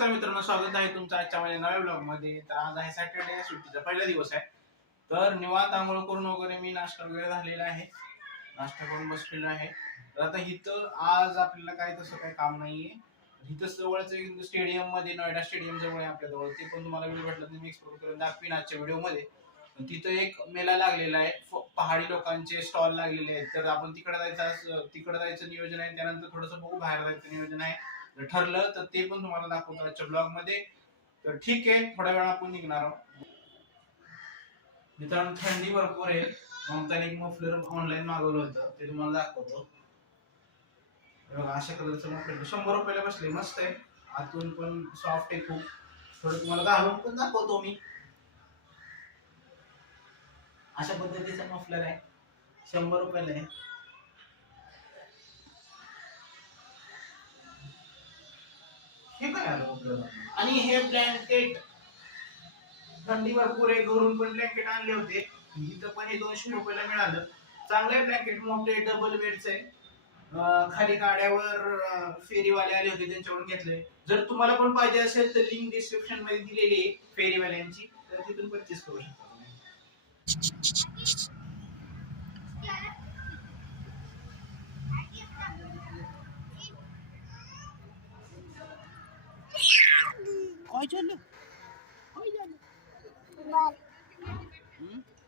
नमस्कार मित्रांनो, स्वागत आहे तुमचं आजच्या माझ्या नव्या ब्लॉग मध्ये। तर आज आहे सॅटर्डे, सुट्टीचा पहिला दिवस आहे। तर निवांत आंघोळ करून वगैरे मी नाश्ता वगैरे झालेला आहे, नाश्ता करून बसलेलो आहे। तर आता इथं आज आपल्याला काही तसं काही काम नाहीये। इथं जवळच एक स्टेडियम मध्ये, नोएडा स्टेडियम जवळ आहे आपल्या जवळ, ते पण तुम्हाला व्हिडिओ भेटला तर मी एक्सप्लोर करून दाखवीन आजच्या व्हिडिओ मध्ये। तिथं एक मेला लागलेला आहे, पहाडी लोकांचे स्टॉल लागलेले आहेत। तर आपण तिकडे जायचं नियोजन आहे। त्यानंतर थोडंसं बघू, बाहेर जायचं नियोजन आहे। ठरलं तर ते पण तुम्हाला दाखवतो आजच्या ब्लॉग मध्ये। तर ठीक आहे, थोड्या वेळा आपण निघणार आहोत। मित्रांनो, थंडी भरपूर आहे, ममताने एक मफलर ऑनलाईन मागवलं होतं, ते तुम्हाला दाखवतो। अशा कलरचं मफलर 100 रुपयाला बसले, मस्त आहे, आतून पण सॉफ्ट आहे खूप। थोडं तुम्हाला घालून पण दाखवतो मी। अशा पद्धतीचं मफलर आहे, 100 रुपयाला आहे। हे काय आलं आणि हे ब्लँकेट, थंडी भरपूर आहे, घरून पण ब्लँकेट आणले होते, इथं पण हे 200 रुपयाला मिळालं। चांगले ब्लँकेट, मोठे डबल बेडचे, खाली गाड्यावर फेरीवाले आले होते, त्यांच्याकडून घेतले। जर तुम्हाला पण पाहिजे असेल तर लिंक डिस्क्रिप्शन मध्ये दिलेली आहे फेरीवाल्यांची, तर तिथून परचेस करू शकता तुम्ही।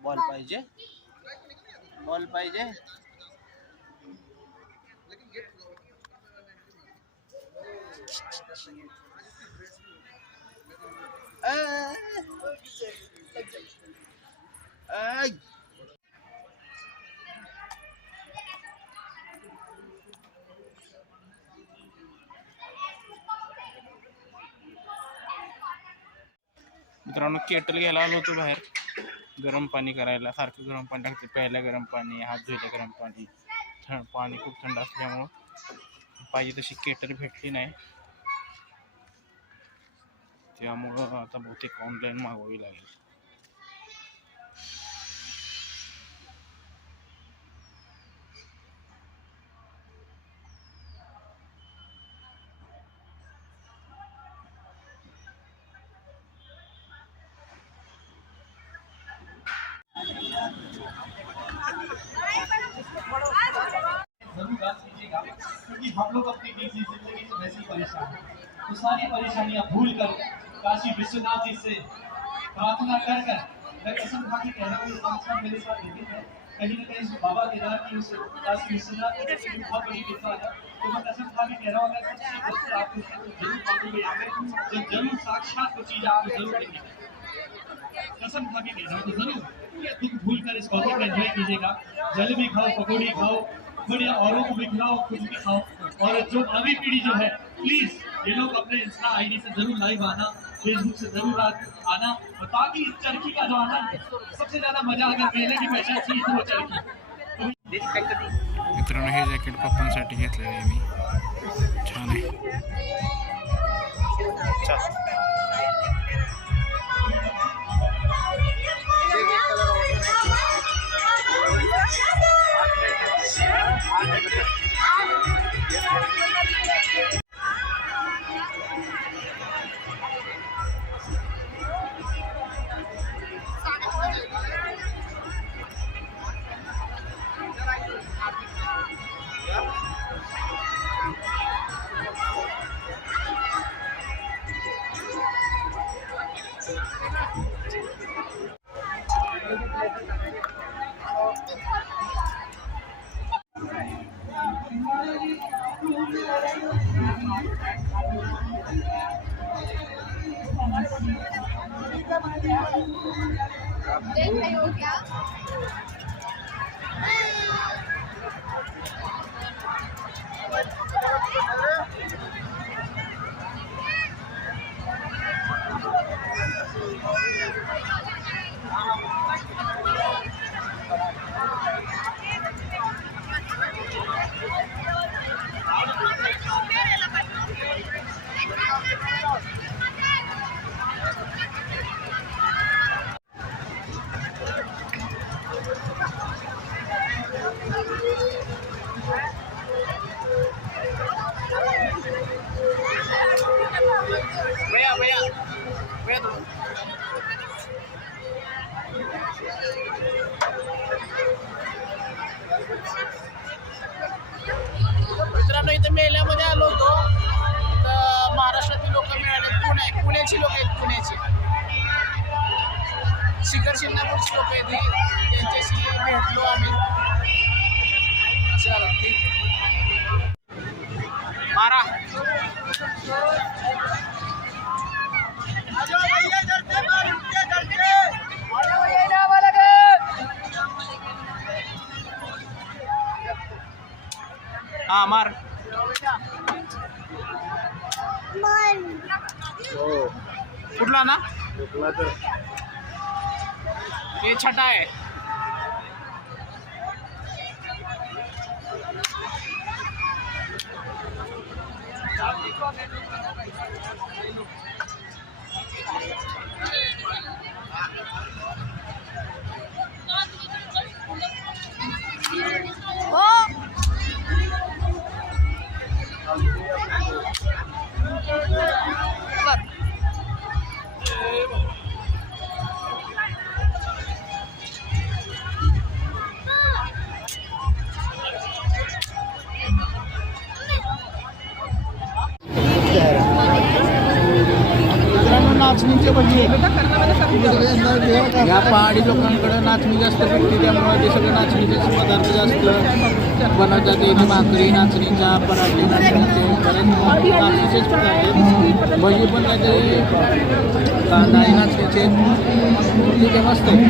बॉल पाहिजे, बॉल पाहिजे। मित्रांनो, केटल घ्यायला आलो होतो बाहेर, गरम पाणी करायला। सारखं गरम पाणी टाकते, प्यायला गरम पाणी, हात धुवायला गरम पाणी। पाणी खूप थंड असल्यामुळं पाहिजे तशी केटल भेटली नाही, त्यामुळं आता बहुतेक ऑनलाईन मागवावी लागेल। क्योंकि हम लोग अपनी निजी जिंदगी में वैसी परेशान हैं, तो सारी परेशानियां भूल कर काशी विश्वनाथ जी से प्रार्थना कर कर मैं कसम खा के कह रहा हूँ, ये मेरे साथ निकल है। कहीं न कहीं बाबा केदार की उस काशी विश्वनाथ की बहुत बड़ी कृपा है। तो मैं कसम खा के कह रहा हूँ, अगर सच्ची दिल से आप जरूर मांगोगे आकर, तो जरूर साक्षात वो चीज आपको जरूर मिलेगी। कसम खा के कह रहा हूँ, तो जरूर तुम भूल कर इस कॉफी को एंजॉय कीजिएगा। जल भी खाओ, पकौड़ी खाओ, बढ़िया, औरों को भी खिलाओ, खुद भी खाओ। और जो नवी पीढ़ी जो है, प्लीज ये लोग अपने इंस्टा आईडी से जरूर लाइव आना, फेसबुक से जरूर आना, और ताकि इस चरखी का जो आनंद, सबसे ज्यादा मजा अगर पहले की पहचान चीज तो वो चरखी। मित्रांनो, हे जॅकेट पप्पांसाठी घेतलेलं आहे मी, छान आहे। हो क्या? मित्रांनो इथे मेल्यामध्ये आलो होतो तर महाराष्ट्रातील लोक मिळाले, पुण्याची लोक आहेत, पुण्याची शिखर शिंगणापूरची लोक आहेत, त्यांच्याशी भेटलो आम्ही. चला ठीक आहे, मारा. हा मार. कुठला ना हे छटा आहे. नाचणीचे भजी या पहाडी लोकांकडे नाचणी जास्त भेटते, त्यामुळे ते सगळे नाचणीचे पदार्थ जास्त बनवतात. इथे भाकरी नाचणीचा, पराठे नाचणीचे, बरेच नाचणीचेच पदार्थ. भजी पण काहीतरी कांदा आणि नाचणीचे, तिथे मस्त आहे.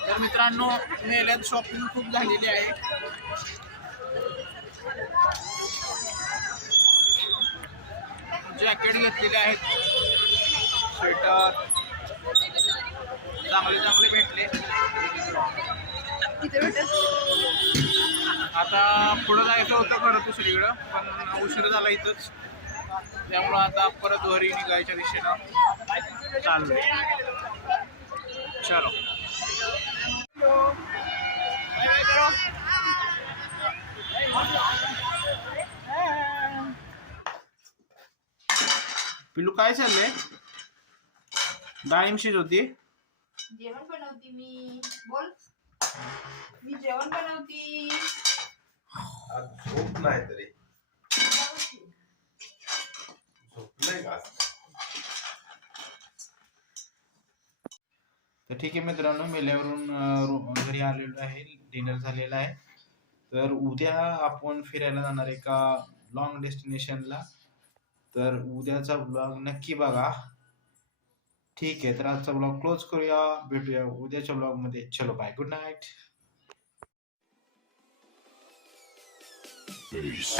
तर मित्रांनो मेल्यात शॉपिंग खूप झालेली आहे. जॅकेट घेतलेले आहेत, स्वेटर चांगले चांगले भेटले. आता पुढं जायचं होतं खरं दुसरीकडं, पण उशीर झाला इथंच, त्यामुळं आता परत घरी निघायच्या दिशेनं चाललोय. चलो पिलू काय चाललंय? डाळिंब शिजवती, जेवण बनवती मी. बोल, मी जेवण बनवती. झोप नाही तरी झोपलंय का? तर ठीक आहे मित्रांनो, मेल्यावरून घरी आलेलो आहे, डिनर झालेला आहे. तर उद्या आपण फिरायला जाणार आहे एका लॉंग डेस्टिनेशनला. तर उद्याचा ब्लॉग नक्की बघा. ठीक आहे, तर आजचा ब्लॉग क्लोज करूया, भेटूया उद्याच्या ब्लॉग मध्ये. चलो बाय, गुड नाईट. Peace.